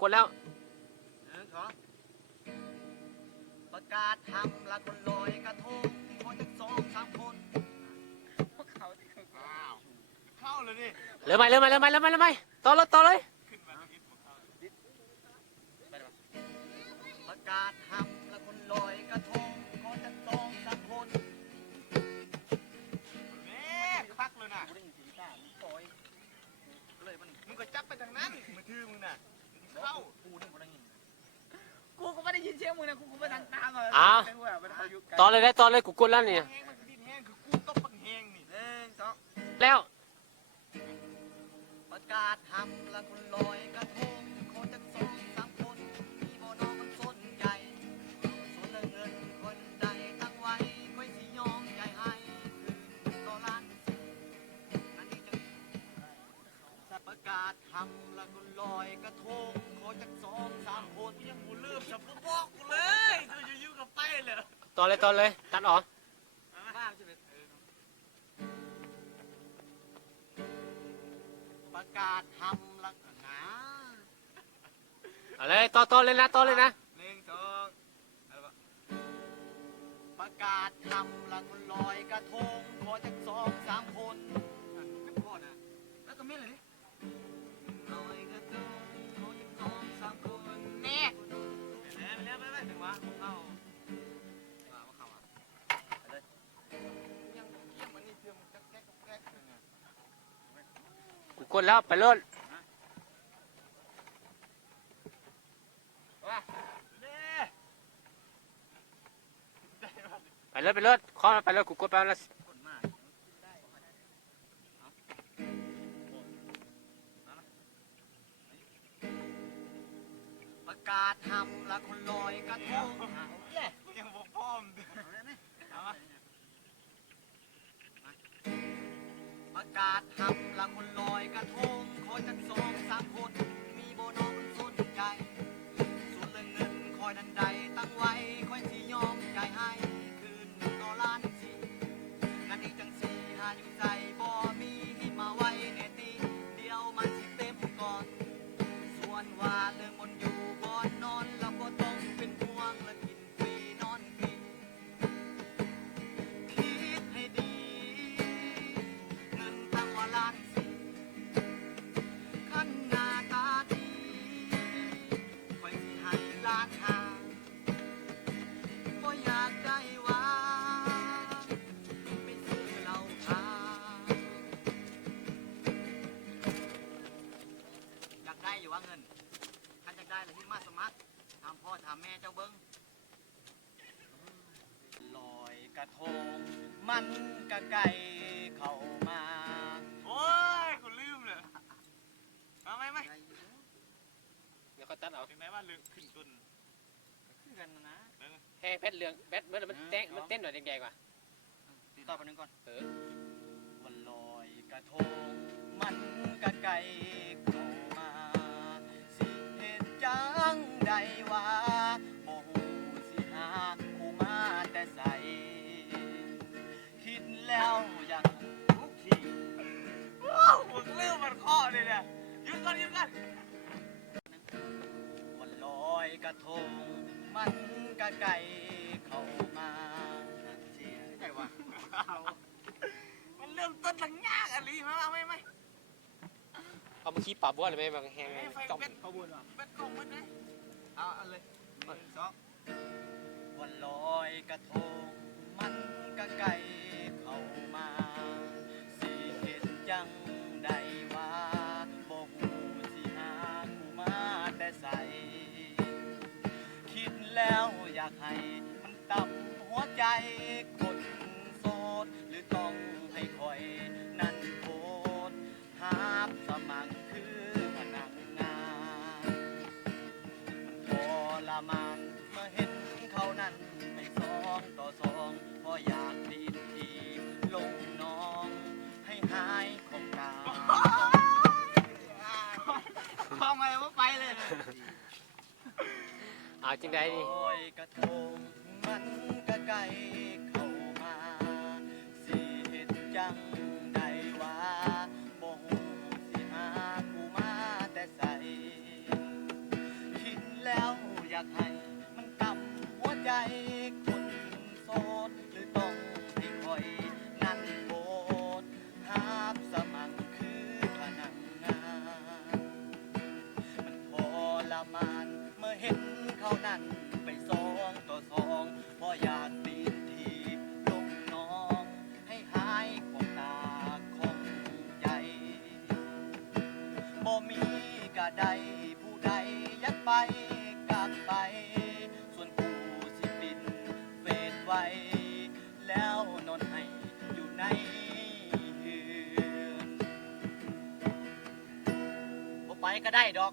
กดแล้วประกาศทำละคนลอยกระทงขอจัก2-3 คนพวกเขาที่เข้าเลยดิเริ่มไหมต่อเลยประกาศทำละคนลอยกระทงขอจัก2-3 คนแม่คักเลยนะกูได้ยินเสียงตามึงปล่อยเลยมึงก็จับไปทางนั้นมือถือมึงน่ะเข้ากูนี่กูได้ยินกูก็ไม่ได้ยินเสียงมึงนะกูไปทางตามเลยต่อเลยกูกดแล้วนี่แล้วประกาศทำละคนลอยกระทงขอจัก2-3 คนมีบ่น้องมันสนใจส่วนเงินคนใดตั้งไว้ค่อยสิยอมใจให้คืนต่อล้านนั่นนี่จังประกาศทำละคนลอยกระทงขอจัก2-3 คนยังกูลืมจะบอกกูเลยจะอยู่กับไปเลยต่อเลยตัดออกประกาศทำละกันนะอะไรต่อเลยนะประกาศทำละคนลอยกระทงขอจัก2-3 คนไม่พอนะแล้วก็ไม่เลยลอยกระทงขอจัก2-3 คนแน่ไปถึงวะเข้าเลยยังเยี่ยมอันนี้เตรียมจักแก๊กกูกดแล้วไปเลยข้อไปเลยกูกดไปแล้วประกาศทำละคนลอยกระทงยังบอกพ่อมประกาศทำละคนลอยกระทงขอจัก2-3 คนมีโบน้องมันสนใจส่วนเรื่องเงินคอยดันใดตั้งไว้ค่อยที่ยอมใจให้คืนต่อล้านสิงานอีกจังสีหาอยู่ใจบ่มีมาไว้เนตีเดียวมันสิเต็มก่อนส่วนว่าเรื่องบนอยู่บ่นอนเราก็ต้องเป็นห่วงและกินฟรีนอนฟรีคิดให้ดีเงินตั้งว่าล้านสิขั้นหน้าตาดีค่อยสิให้ล้านห้าบ่อยากได้ว่าไม่ซื้อเหล้าขาวอยากได้อยู่ว่าเงินถ้าอยากได้เลยที่มาสมัครถามพ่อถามแม่เจ้าเบิ้งลอยกระทงมันกะไก่เข้ามาโอ้ยกูลืมเลยเอาไหมเดี๋ยวเขาตัดเอา ถึงแม้ว่าลืมขึ้นตุนขึ้นกันนะแห้งแบตเหลืองแบตเมื่อมันเต้นหน่อยแดงๆว่ะต่อไปนึงก่อนวันลอยกระทงมันกะไก่เข้ามาสิเหตุจังใดว่าบ่ฮู้สิหาคู่มาแต่ใส่คิดแล้วอยากทุกทีว้าวมึงลืมมันข้อเลยเนี่ยหยุดก่อนวันลอยกระทงมันกะไก่เข้ามาเสียใจวะมันเริ่มต้นหลังยากอะไรมาไหมเอามาขี้ปรับว่าหรือไม่บางแห้งจ้องเป็นขบวนว่ะเป็นกองมันนะเอาเลย2วันลอยกระทงมันกะไก่เข้ามาสิเห็นจังใดว่าบ่ฮู้สิหาคู่มาแต่ใส่คิดแล้วอยากให้มันต่ำหัวใจคนโสดหรือต้องให้คอยนั่นโคตรหาสมัครคือพนักงานมันทรมานเมื่อเห็นเขานั้นไม่2-2พออยากดีดทีลงน้องให้หายของกาทำไมว่าไปเลยเอาจริงได้ดิลอยกระทงมันกะไก่เข้ามาสิเหตุจังใดว่าบ่ฮู้สิหาคู่มาแต่ใส่ ากให้มันกำหัวใจคนโสดหรือต้องให้คอยนั่นโบดหาบสมัครคือพนักงานมันทรมานเมื่อเห็นเขานั่นไป2 ต่อ 2เพราะอยากตีนทีบลงน้องให้หายของตาของใหญ่บ่มีกะใดผู้ใดอยากไปกับไปส่วนผู้สิปินเฟซไว้แล้วนอนให้อยู่ในเฮือนบ่ไปก็ได้ดอก